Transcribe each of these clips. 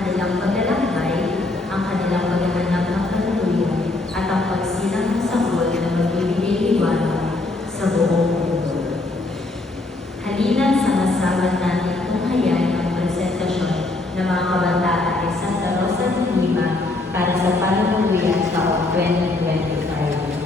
kanilang paglalakbay, ang kanilang paghahanap ng kaluluyan, at ang pagsilang ng sanggol na magbibigay liwanag sa buong mundo. Halina sama-sama natin tunghayan ang presentasyon ng mga kabataan ay Santa Rosa de Lima para sa panunuluyan taong 2025.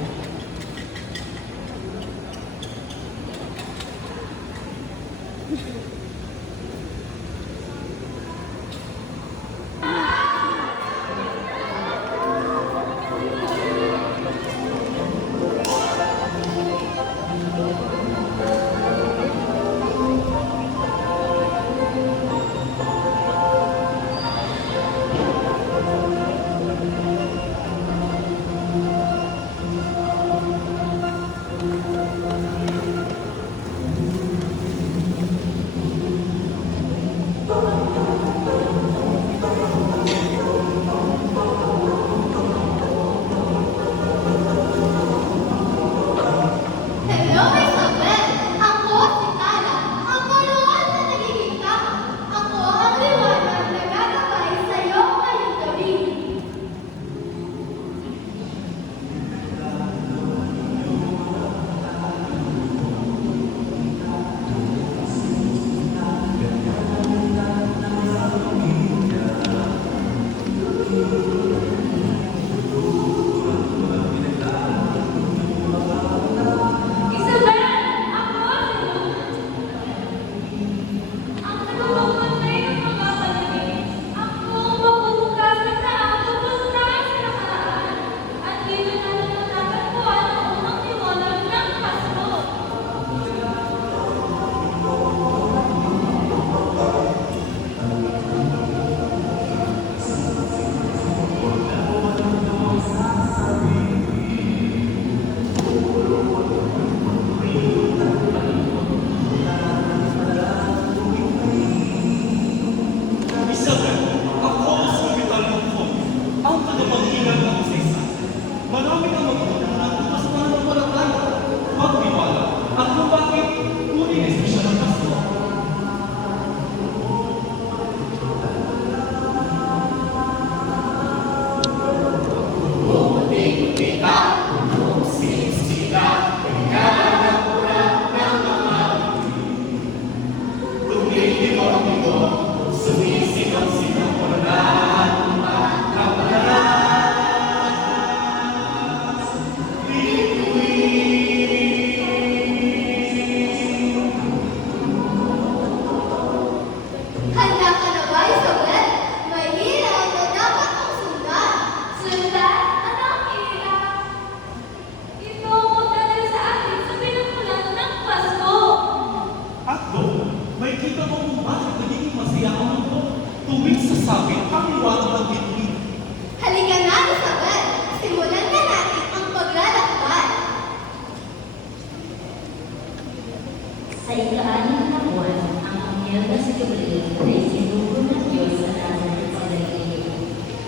Sa ika-anim na buwan, ang anghel na si Gabriel ay sinugo ng Diyos sa Nazaret sa Galilea.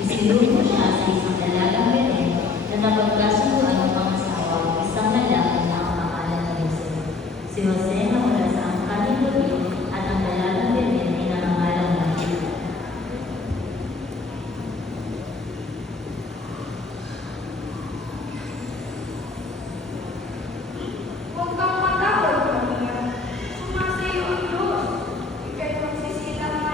Isinugo siya sa isang dalagang Belen na napagkasunuan ng pangasawa, isang lalaki na ang pangalan ng Jose. Si Jose na mula sa angkaling gabi at ang dalagang Belen ay nangangalang Maria. Huwag kang matakot, Maria. Sumasayo ang Diyos. Ika'y magsisilang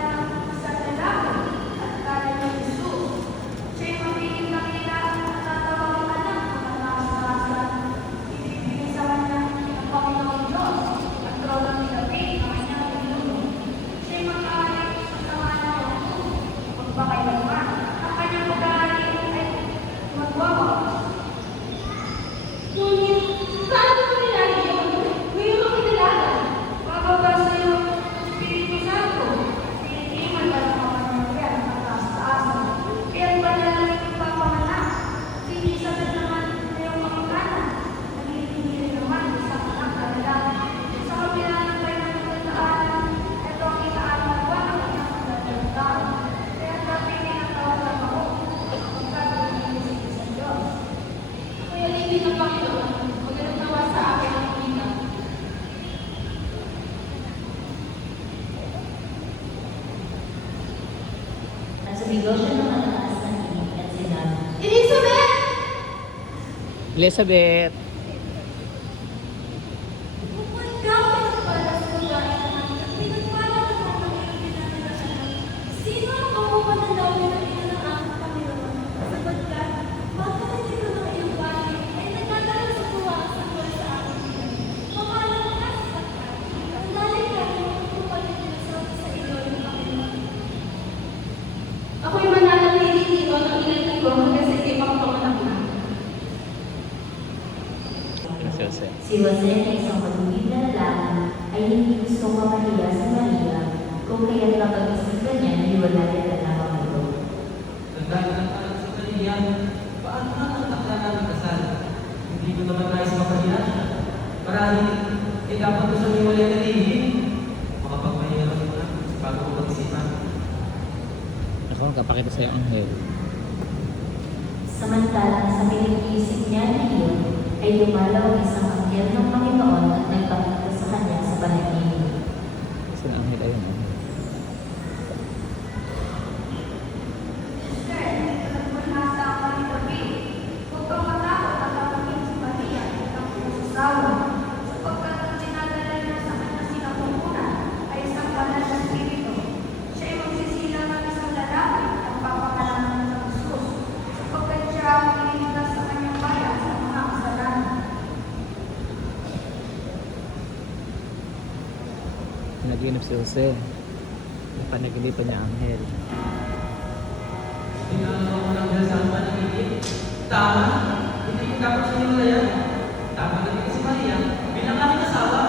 Sumigaw siya ng mataas na tinig at sinabi, Elizabeth! Elizabeth! Ikaw ay nagpala sa babae na pinagpala ng mga Panginoon pinanalasanan. Sino ang mapapanalawin ng ina ng aking Panginoon? Sapagkat, bakit hindi ko ng iyong bahay ay nagdadala sa tuwa sa buwan sa aking ina. Mamalang ka sapagkat, ang lalim ka ng mga tupalit na sa iyo ng Panginoon. Ako'y mananatili dito ng ilang ko hanggang sa ibang panganak na. Jose. si Jose na isang matubig na lalaki ay hindi gusto mamahiya si Maria kung kaya't napag-isipan niya na hiwalayan na lamang ito. Dahil ng anak sa kanya, paano na ang takda namin kasal? Hindi ko naman nais mapahiya siya. Marahil, dapat ko siya may walay na lihim. Makapagpahinga lang muna bago ko mag-isipan. Ako, magkapakita sa'yo ang anghel. Samantalang sa pinag-iisip niya na iyon, ay dumalaw ang isang anghel ng Panginoon at nagpakita sa kanya sa panaginip. Kasi ang anghel ayun. Panaginip si Jose. Panaginipan niya ang anghel. Tinanong ko ng dahil sa panaginip. Tama, hindi ko dapat siya hiwalayan. Tama na din si Maria bilang aming asawa.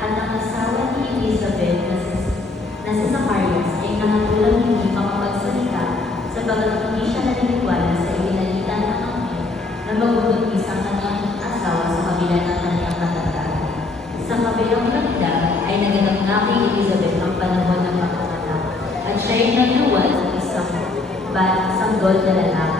At ang asawa ni Elizabeth na si Zacarias ay nangatulang hindi makapagsalita sapagat hindi siya naniniwala sa ibinalita ng anghel na magbubuntis ang kanyang asawa sa kabila ng kanyang katandaan. Sa kabilang banda ay naganap na kay Elizabeth ang panahon ng pagkakataon at siya ay nagluwal ng isang sanggol na lalaki.